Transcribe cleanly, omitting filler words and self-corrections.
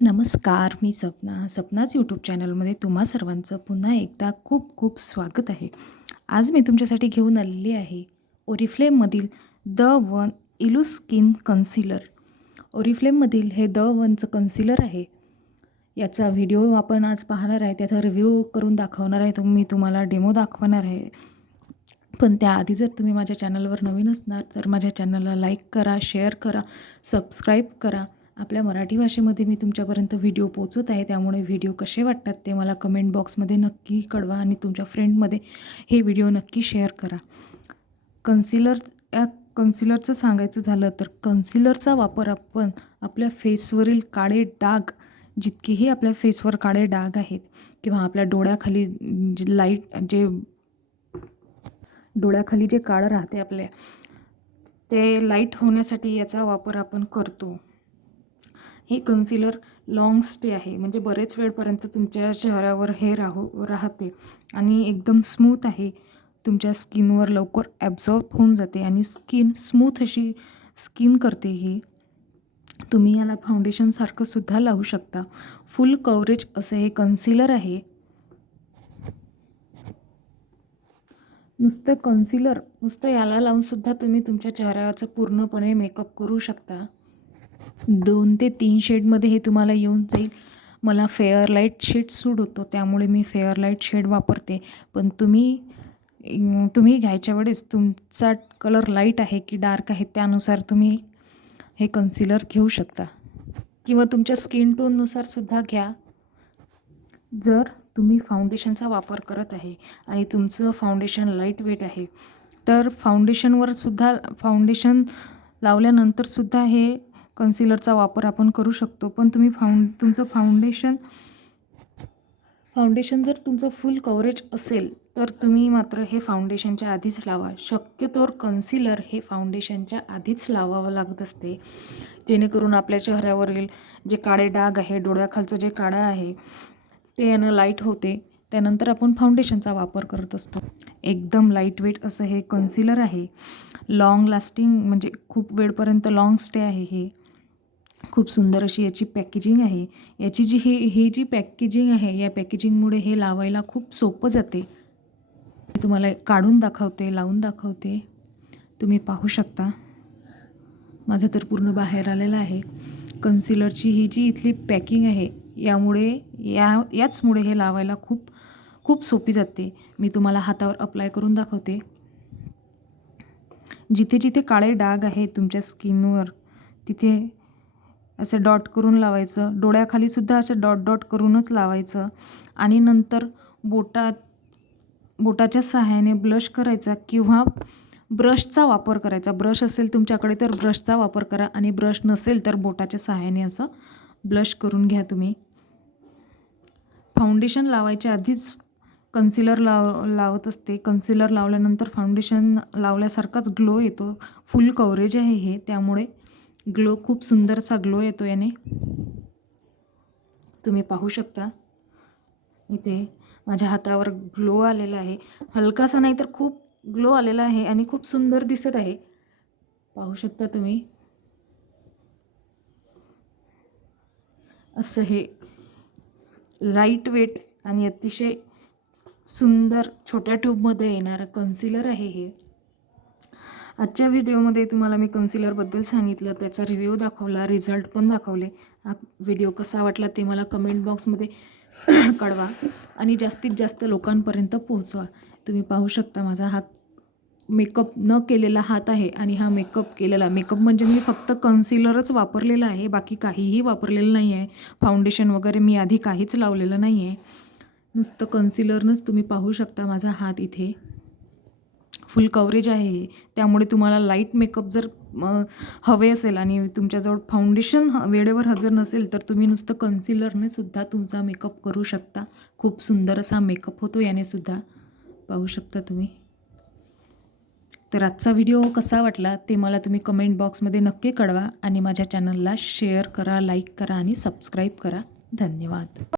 नमस्कार, मी सपनाच यूट्यूब चॅनलमध्ये तुम्हा सर्वांचं पुन्हा एकदा खूप खूप स्वागत आहे. आज मी तुमच्यासाठी घेऊन आलेली आहे ओरिफ्लेममधील द वन इलू स्किन कन्सिलर. ओरिफ्लेममधील हे द वनचं कन्सिलर आहे. याचा व्हिडिओ आपण आज पाहणार आहे. त्याचा रिव्ह्यू करून दाखवणार आहे. मी तुम्हाला डेमो दाखवणार आहे. पण त्याआधी जर तुम्ही माझ्या चॅनलवर नवीन असणार तर माझ्या चॅनलला लाईक करा, शेअर करा, सबस्क्राईब करा. आपल्या मराठी भाषेमध्ये मी तुमच्यापर्यंत व्हिडिओ पोचवत आहे, त्यामुळे व्हिडिओ कसे वाटतात ते मला कमेंट बॉक्समध्ये नक्की कळवा आणि तुमच्या फ्रेंडमध्ये हे व्हिडिओ नक्की शेअर करा. कन्सिलरचं सांगायचं झालं तर कन्सिलरचा वापर आपण आपल्या फेसवरील काळे डाग, जितकेही आपल्या फेसवर काळे डाग आहेत किंवा आपल्या डोळ्याखाली डोळ्याखाली जे काळं राहते आपल्या, ते लाईट होण्यासाठी याचा वापर आपण करतो. हे कन्सिलर लॉंग स्टे आहे, म्हणजे बरेच वेळपर्यंत तुमच्या चेहऱ्यावर हे राहते आणि एकदम स्मूथ आहे. तुमच्या स्किनवर लवकर ॲब्झॉर्ब होऊन जाते आणि स्किन स्मूथ अशी स्किन करते. हे तुम्ही याला फाउंडेशनसारखं सुद्धा लावू शकता. फुल कव्हरेज असं हे कन्सिलर आहे. नुसतं याला लावूनसुद्धा तुम्ही तुमच्या चेहऱ्याचं पूर्णपणे मेकअप करू शकता. 2 ते 3 शेडमध्ये हे तुम्हाला येऊन जाईल. मला फेअर लाईट शेड सूट होतो, त्यामुळे मी फेअर लाईट शेड वापरते. पण तुम्ही घ्यायच्या वेळेस तुमचा कलर लाईट आहे की डार्क आहे त्यानुसार तुम्ही हे कन्सिलर घेऊ शकता किंवा तुमच्या स्किन टोननुसार सुद्धा घ्या. जर तुम्ही फाउंडेशनचा वापर करत आहे आणि तुमचं फाउंडेशन लाईट वेट आहे तर फाउंडेशन लावल्यानंतरसुद्धा हे कन्सिलरचा वापर आपण करू शकतो. पण तुम्ही तुमचं फाउंडेशन जर तुमचं फुल कव्हरेज असेल तर तुम्ही मात्र हे फाउंडेशनच्या आधीच लावा. शक्यतोवर कन्सिलर हे फाउंडेशनच्या आधीच लावावं लागत असते, जेणेकरून आपल्या चेहऱ्यावरील जे काळे डाग आहे, डोळ्याखालचं जे काळं आहे ते यानं लाईट होते. त्यानंतर आपण फाउंडेशनचा वापर करत असतो. एकदम लाईट वेट असं हे कन्सिलर आहे. लॉंग लास्टिंग, म्हणजे खूप वेळपर्यंत लॉंग स्टे आहे. हे खूप सुंदर अशी याची पॅकेजिंग आहे. याची जी पॅकेजिंग आहे, या पॅकेजिंगमुळे हे लावायला खूप सोपं जाते. तुम्हाला काढून दाखवते, लावून दाखवते. तुम्ही पाहू शकता. माझं तर पूर्ण बाहेर आलेलं आहे. कन्सिलरची ही जी इथली पॅकिंग आहे याचमुळे हे लावायला खूप सोपी जाते. मी तुम्हाला हातावर अप्लाय करून दाखवते. जिथे जिथे काळे डाग आहे तुमच्या स्किनवर तिथे असं डॉट करून लावायचं. डोळ्याखाली सुद्धा असं डॉट करूनच लावायचं आणि नंतर बोटाच्या सहाय्याने ब्लश करायचा किंवा ब्रशचा वापर करायचा. ब्रश असेल तुमच्याकडे तर ब्रशचा वापर करा आणि ब्रश नसेल तर बोटाच्या सहाय्याने असं ब्लश करून घ्या. तुम्ही फाउंडेशन लावायच्या आधीच कन्सिलर लावत असते. कन्सिलर लावल्यानंतर फाउंडेशन लावल्यासारखाच ग्लो येतो. फुल कव्हरेज आहे हे, त्यामुळे खूप सुंदर असा ग्लो येतो याने. तुम्ही पाहू शकता इथे माझ्या हातावर ग्लो आलेला आहे. हलकासा नाही तर खूप ग्लो आलेला आहे आणि खूप सुंदर दिसत आहे. पाहू शकता तुम्ही. असं हे लाईट वेट आणि अतिशय सुंदर छोट्या ट्यूबमध्ये येणारं कन्सिलर आहे हे. आजच्या व्हिडिओमध्ये तुम्हाला मी कन्सिलरबद्दल सांगितलं, त्याचा रिव्ह्यू दाखवला, रिझल्ट पण दाखवले. हा व्हिडिओ कसा वाटला ते मला कमेंट बॉक्समध्ये कळवा आणि जास्तीत जास्त लोकांपर्यंत पोहोचवा. तुम्ही पाहू शकता माझा हा मेकअप न केलेला हात आहे आणि हा मेकअप म्हणजे मी फक्त कन्सिलरच वापरलेलं आहे, बाकी काहीही वापरलेलं नाही आहे. फाउंडेशन वगैरे मी आधी काहीच लावलेलं नाही आहे. नुसतं कन्सिलरनंच तुम्ही पाहू शकता माझा हात इथे. फुल कव्हरेज आहे, त्यामुळे तुम्हाला लाईट मेकअप जर हवे असेल आणि तुमच्याजवळ फाउंडेशन वेळेवर हजर नसेल तर तुम्ही नुसतं कन्सिलरने सुद्धा तुमचा मेकअप करू शकता. खूप सुंदर असा मेकअप होतो याने सुद्धा. पाहू शकता तुम्ही. तर आजचा व्हिडिओ कसा वाटला ते मला तुम्ही कमेंट बॉक्समध्ये नक्की कळवा आणि माझ्या चॅनलला शेअर करा, लाईक करा आणि सबस्क्राईब करा. धन्यवाद.